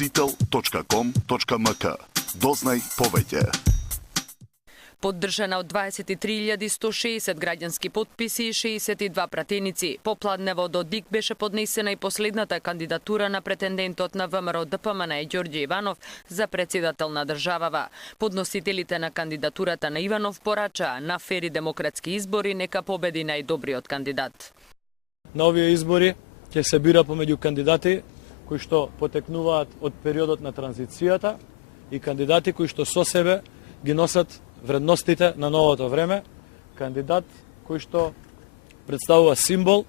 sitel.com.mk. Дознај повеќе. Поддржана од 23.160 граѓански потписи и 62 пратеници. Попладнево до ДИК беше поднесена и последната кандидатура на претендентот на ВМРО ДПМН Ѓорѓе Иванов за председател на државава. Подносителите на кандидатурата на Иванов порачаа на фери демократски избори нека победи најдобриот кандидат. На овие избори ќе се бира помеѓу кандидати кои што потекнуваат од периодот на транзицијата и кандидати кои што со себе ги носат вредностите на новото време, кандидат кој што представува символ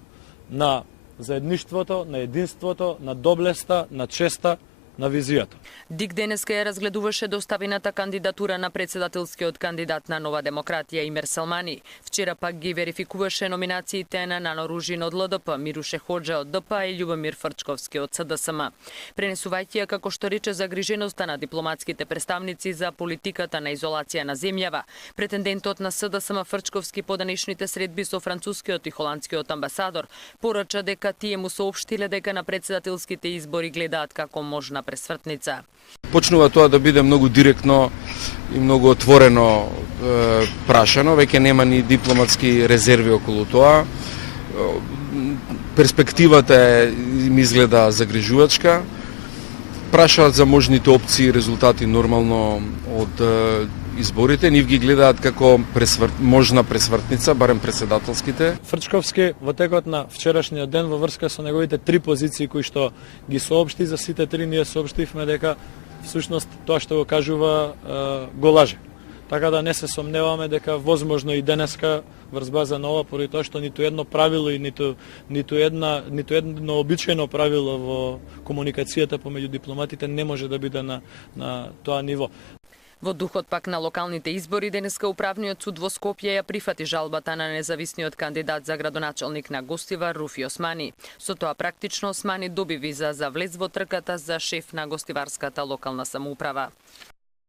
на заедништвото, на единството, на доблеста, на честа, на визијата. ДИК денеска ја разгледуваше доставената кандидатура на председателскиот кандидат на Нова демократија Имер Салмани. Вчера пак ги верификуваше номинациите на Нано Ружин од ЛДП, Мируше Ходжа од ДП и Љубомир Фрчковски од СДСМ. Пренесувајќи ја како што рече загриженоста на дипломатските представници за политиката на изолација на земјава, претендентот на СДСМ Фрчковски по денешните средби со францускиот и холандскиот амбасадор порача дека тие му соопштиле дека на председателските избори гледаат како можна пресвртница. Почнува тоа да биде многу директно и многу отворено прашано, веќе нема ни дипломатски резерви околу тоа. Перспективата им изгледа загрижувачка. Прашаат за можните опции и резултати нормално од изборите. Нив ги гледаат како можна пресвртница, барем председателските. Фрчковски во текот на вчерашниот ден во врска со неговите 3 позиции кои што ги соопшти за сите 3, ние соопштивме дека всушност тоа што го кажува го лаже. Така да не се сомневаме дека возможно и денеска врз база на ова, поради тоа што ниту едно правило и ниту едно обичаено правило во комуникацијата помеѓу дипломатите не може да биде на тоа ниво. Во духот пак на локалните избори, денеска управниот суд во Скопје ја прифати жалбата на независниот кандидат за градоначалник на Гостивар Руфи Османи. Со тоа практично Османи доби виза за влез во трката за шеф на Гостиварската локална самоуправа.